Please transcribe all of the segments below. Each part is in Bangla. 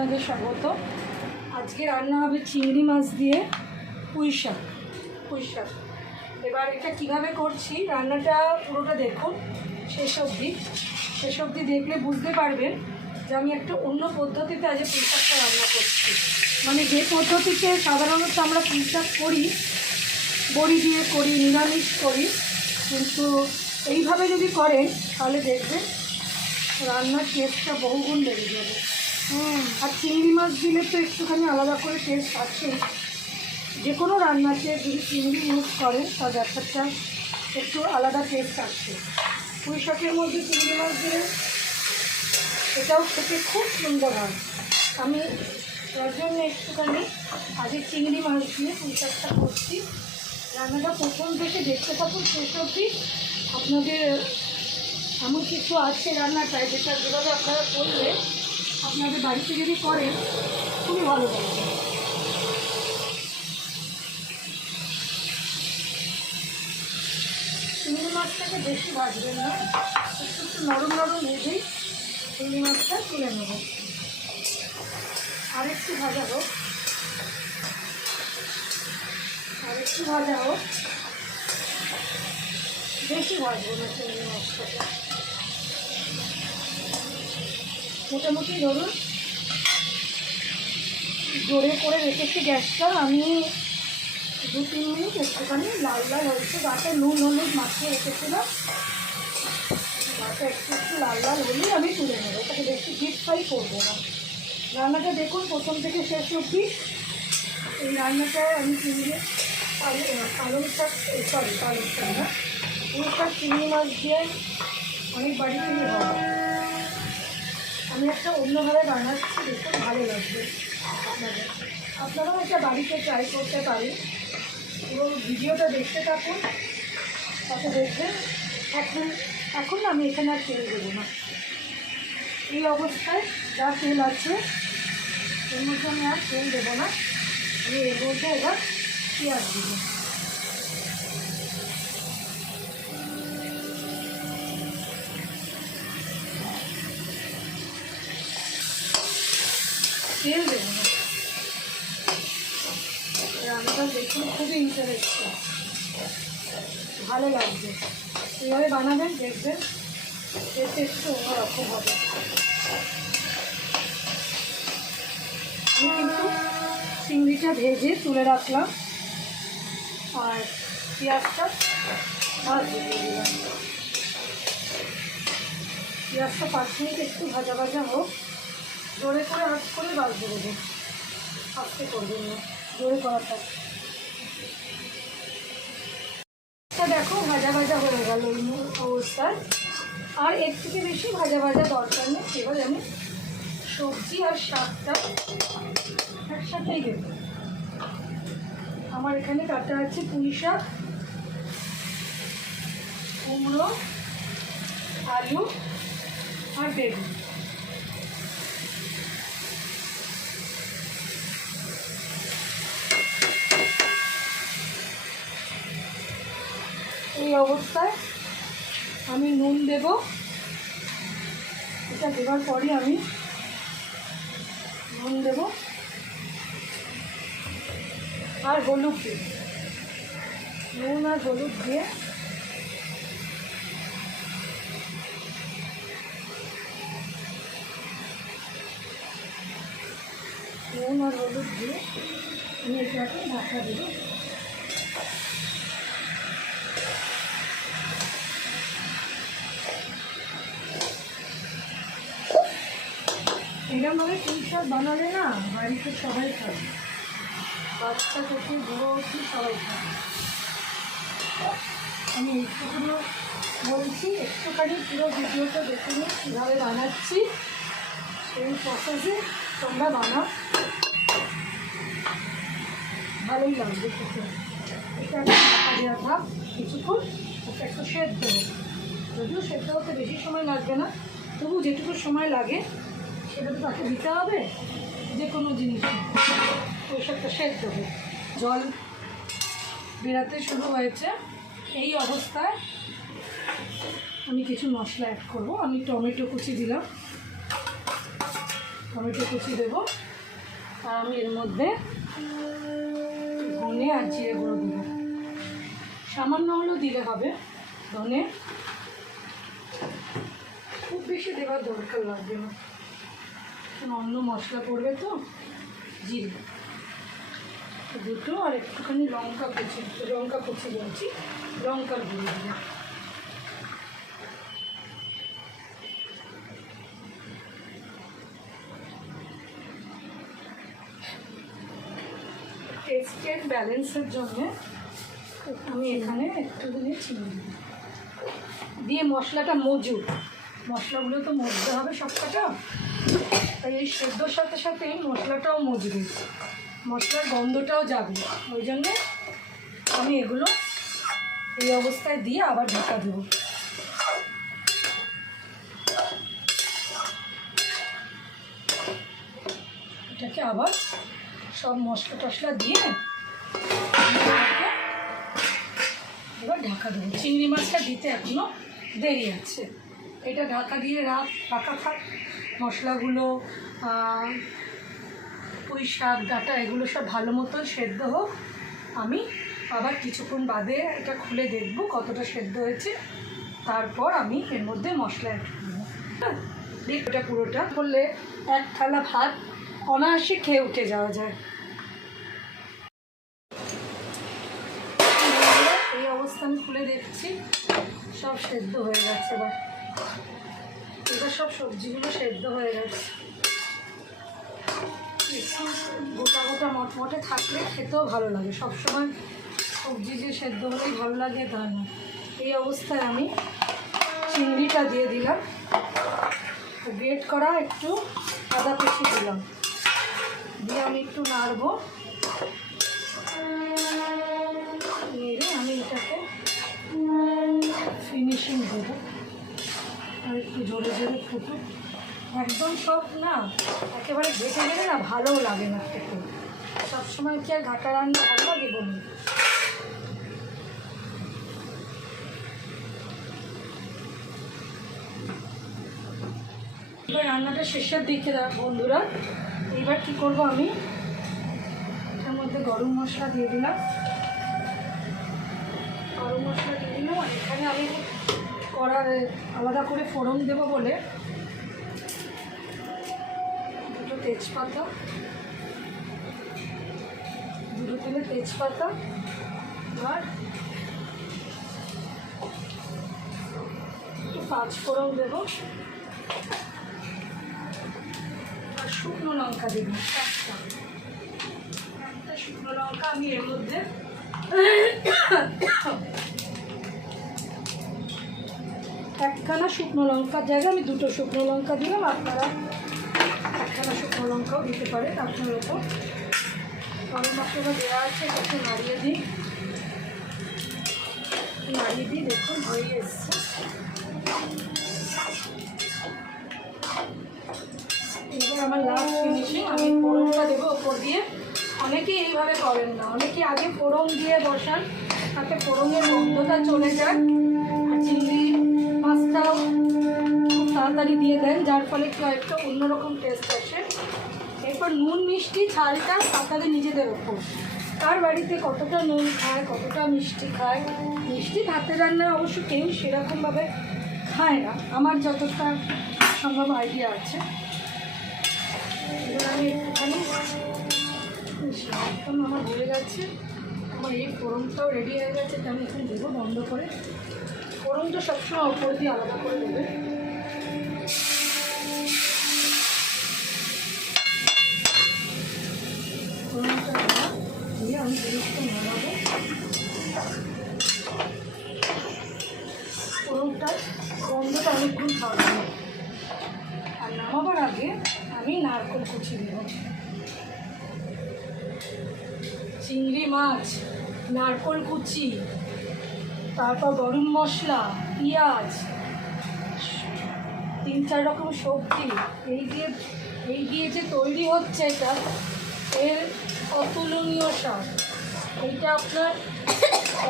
আপনাদের স্বাগত। আজকে রান্না হবে চিংড়ি মাছ দিয়ে পুঁই শাক। এবার এটা কিভাবে করছি রান্নাটা পুরোটা দেখুন শেষ অবধি দেখলে বুঝতে পারবেন যে আমি একটা অন্য পদ্ধতিতে আজ পুঁই শাকটা রান্না করছি। মানে যে পদ্ধতিতে সাধারণত আমরা পুঁই শাক করি, বড়ি দিয়ে করি, নিরামিষ করি, কিন্তু এইভাবে যদি করেন তাহলে দেখবেন রান্নার টেস্টটা বহুগুণ বেড়ে যাবে। আর চিংড়ি মাছ দিলে তো একটুখানি আলাদা করে টেস্ট আছে। যে কোনো রান্নাতে যদি চিংড়ি ইউজ করেন তার ব্যাপারটা একটু আলাদা টেস্ট আসছে। পুঁই শাকের মধ্যে চিংড়ি মাছ দিলে এটাও খেতে খুব সুন্দর হয়। আমি তার জন্য একটুখানি আগে চিংড়ি মাছ দিয়ে পুঁই শাকটা করছি। রান্নাটা প্রথম থেকে দেখতে থাকুন শেষ অবধি। আপনাদের এমন কিছু আছে রান্নাটায় যেটা যেভাবে আপনারা করলে আপনাদের বাড়িতে যদি করেন খুবই ভালো লাগবে। চিংড়ি মাছটাকে বেশি ভাজবেন না, একটু একটু নরম নরম ভেজেই চিংড়ি মাছটা তুলে নেব। আরেকটু ভাজা হোক, বেশি ভাজবো না চিংড়ি মাছটাকে। মোটামুটি ধরুন জোরে করে রেখেছি গ্যাসটা। আমি 2-3 মিনিট একটুখানি লাল লাল হয়েছে, গাটা নুন হলুদ মাখিয়ে রেখেছিলাম। গাটা একটু একটু লাল লাল হলেই আমি তুলে নেবো, তাকে বেশি ডিপ ফ্রাই করবো না। রান্নাটা দেখুন প্রথম থেকে শেষ অবধি। এই রান্নাটায় আমি পালং শাক না পুঁই শাক চিংড়ি মাছ দিয়ে অনেক বাড়িতে নিয়ে হবে। আমি একটা অন্যভাবে বানাচ্ছি, দেখুন ভালো লাগবে আপনারাও এটা বাড়িতে ট্রাই করতে পারেন। পুরো ভিডিওটা দেখতে থাকুন, তাতে দেখবেন। এখন আমি এখানে আর তেল দেবো না। এই অবস্থায় যা তেল আছে এর মধ্যে আমি আর তেল দেবো না। আমি এর মধ্যে এবার পেঁয়াজ দেবো। তেল দেবো না। রান্নাটা দেখুন খুবই ইন্টারেস্টিং, ভালো লাগবে। এইভাবে বানাবেন, দেখবেন এর টেস্টটা অন্যরকম হবে। আমি কিন্তু চিংড়িটা ভেজে তুলে রাখলাম আর পেঁয়াজটা ভাজতে দিয়ে দিলাম। পেঁয়াজটা 5 মিনিট একটু ভাজা ভাজা হোক, জোরে করে আঁচ করে ভাজতে দেবো, আস্তে করবেন না, জোরে করাটা। দেখো ভাজা ভাজা হয়ে গেল এই অবস্থায়। আর এর থেকে বেশি ভাজা ভাজা দরকার নেই। এবার আমি সবজি আর শাকটা একসাথেই দেব। আমার এখানে কাটা আছে পুঁই শাক, কুমড়ো, আলু আর বেগুন। এই অবস্থায় আমি নুন দেব। এটা দেওয়ার পরে আমি নুন দেব আর হলুদ দেব। নুন আর হলুদ দিয়ে আমি এটাকে ঢাকা দেব। এরকমভাবে পুঁই শাক বানালে না বাড়িতে সবাই খাবে, বাচ্চা থেকে বুড়ো অবধি সবাই খাবে। আমি একটুখানি বলছি, একটুখানি পুরো ভিডিওটা দেখে নিই কীভাবে বানাচ্ছি। সেই প্রসেসে তোমরা বানাও, ভালোই লাগবে খেতে। এটা ঢাকা দেওয়া থাক কিছুক্ষণ, ওটা একটু সেদ্ধ হোক। যদিও সেদ্ধ হতে বেশি সময় লাগবে না, তবু যেটুকু সময় লাগে সেটা তো তাকে দিতে হবে। যে কোনো জিনিস ওই সবটা সেদ্ধ হোক। জল বেরাতে শুরু হয়েছে, এই অবস্থায় আমি কিছু মশলা অ্যাড করব। আমি টমেটো কুচি দিলাম, টমেটো কুচি দেবো, আর আমি এর মধ্যে ধনে আর জিরে গুঁড়ো দেবো, সামান্য হলেও দিলে হবে। ধনে খুব বেশি দেওয়ার দরকার লাগবে না, অন্য মশলা পড়বে তো। জিরে দুটো, আর একটুখানি লঙ্কা কুচি বলছি, লঙ্কার গুঁড়ো দেবো। টেস্টের ব্যালেন্সের জন্য আমি এখানে একটুখানি চিনি দিয়ে মশলাটা মশলাগুলো তো মজতে হবে সবকটা, তাই এই সেদ্ধর সাথে সাথে মশলাটাও মজবে, মশলার গন্ধটাও যাবে, ওই জন্যে আমি এগুলো এই অবস্থায় দিয়ে আবার ঢাকা দেবো। এটাকে আবার সব মশলা টশলা দিয়ে এবার ঢাকা দেবো। চিংড়ি মাছটা দিতে এখনও দেরি আছে, এটা ঢাকা দিয়ে রাখা থাক। মশলাগুলো, পুঁই শাক ডাঁটা এগুলো সব ভালো মতন সেদ্ধ হোক। আমি আবার কিছুক্ষণ বাদে এটা খুলে দেখব কতটা সেদ্ধ হয়েছে, তারপর আমি এর মধ্যে মশলা অ্যাড করবো। এটা পুরোটা করলে এক থালা ভাত অনায়াসে খেয়ে উঠে যাওয়া যায়। এই অবস্থা আমি খুলে দেখছি সব সেদ্ধ হয়ে গেছে। এবার সব সবজিগুলো সেদ্ধ হয়ে গেছে। গোটা গোটা মটমটে থাকলে খেতেও ভালো লাগে, সবসময় সবজি যে সেদ্ধ হলেই ভালো লাগে তা না। এই অবস্থায় আমি চিংড়িটা দিয়ে দিলাম, গ্রেট করা একটু আদা কুচি দিলাম, দিয়ে আমি একটু নাড়বো। নেড়ে আমি এটাকে ফিনিশিং দেবো, আর একটু জোরে জোরে ফুটুক। একদম সব না একেবারে ঘেটে গেলে না ভালোও লাগে না খেতে। সবসময় কি আর ঘাটা রান্না ভালো লাগে বলুন? এবার রান্নাটা শেষের দিকে বন্ধুরা, এইবার কি করব, আমি এটার মধ্যে গরম মশলা দিয়ে দিলাম। গরম মশলা দিয়ে দিলাম, আর এখানে আমি আলাদা করে ফোড়ন দেবো বলে দুটো তেজপাতা, দুটো তেলে তেজপাতা, আর একটু পাঁচ ফোড়ন দেবো, আর শুকনো লঙ্কা দেবো একটা শুকনো লঙ্কা আমি এর মধ্যে একখানা শুকনো লঙ্কার জায়গায় আমি দুটো শুকনো লঙ্কা দিলাম। আপনারা একখানা শুকনো লঙ্কাও দিতে পারেন আপনার ওপর। গরম মশলা দেওয়া আছে, একটু নাড়িয়ে দিই। দেখুন হয়ে এসছে। এবার আমার লাস্ট ফিনিশিং, আমি ফোড়নটা দেবো ওপর দিয়ে। অনেকেই এইভাবে করেন না, অনেকেই আগে ফোড়ন দিয়ে বসান, তাতে ফোড়নের গন্ধটা চলে যায়, আর চিংড়ি মাছটাও খুব তাড়াতাড়ি দিয়ে দেন, যার ফলে কি একটা অন্যরকম টেস্ট আসে। এরপর নুন মিষ্টি ঝালটা আপনাদের নিজেদের ওপর, কার বাড়িতে কতটা নুন খায়, কতটা মিষ্টি খায়। মিষ্টি ভাতের রান্নায় অবশ্য কেউ সেরকমভাবে খায় না, আমার যতটা সম্ভব আইডিয়া আছে। এবার আমি একটুখানি একদম আমার হয়ে গেছে, আমার এই ফোড়নটাও রেডি হয়ে গেছে, তো আমি এখন দেবো বন্ধ করে। ফোড়নটা সবসময় ওপর দিয়ে আলাদা করে দেবে। ফোড়নটা দিয়ে আমি জিনিসটা নামাবো। ফোড়নটা গন্ধটা অনেকক্ষণ থাকবে, আর নামাবার আগে আমি নারকেল কুচি দেবো। চিংড়ি মাছ, নারকেল কুচি, তারপর গরম মশলা, পেঁয়াজ, 3-4 রকম সবজি, এই দিয়ে যে তৈরি হচ্ছে এটা, এর অতুলনীয় স্বাদ। এইটা আপনার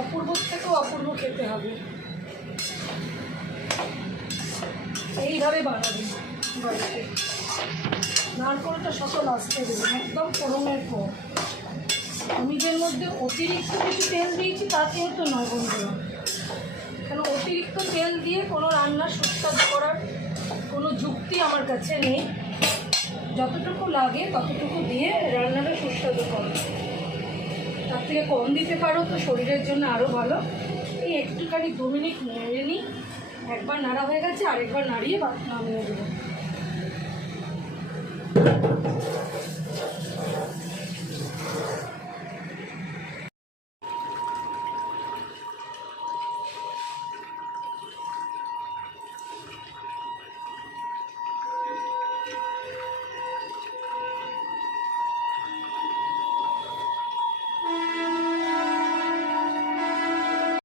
অপূর্ব থেকেও অপূর্ব খেতে হবে। এইভাবে বানাবেন বাড়িতে। নারকোলটা সকল আসতে দেবেন একদম ফোড়নের পর। আমি এর মধ্যে অতিরিক্ত কিছু তেল দিয়েছি তা কিন্তু নয় বন্ধুরা, কেন অতিরিক্ত তেল দিয়ে কোনো রান্না সুস্বাদু করার কোনো যুক্তি আমার কাছে নেই। যতটুকু লাগে ততটুকু দিয়ে রান্নাটা সুস্বাদু করো, তার থেকে কম দিতে পারো তো শরীরের জন্য আরও ভালো। এই একটুখানি 2 মিনিট নেড়ে নিই, একবার নাড়া হয়ে গেছে আরেকবার নাড়িয়ে নামিয়ে দেবো।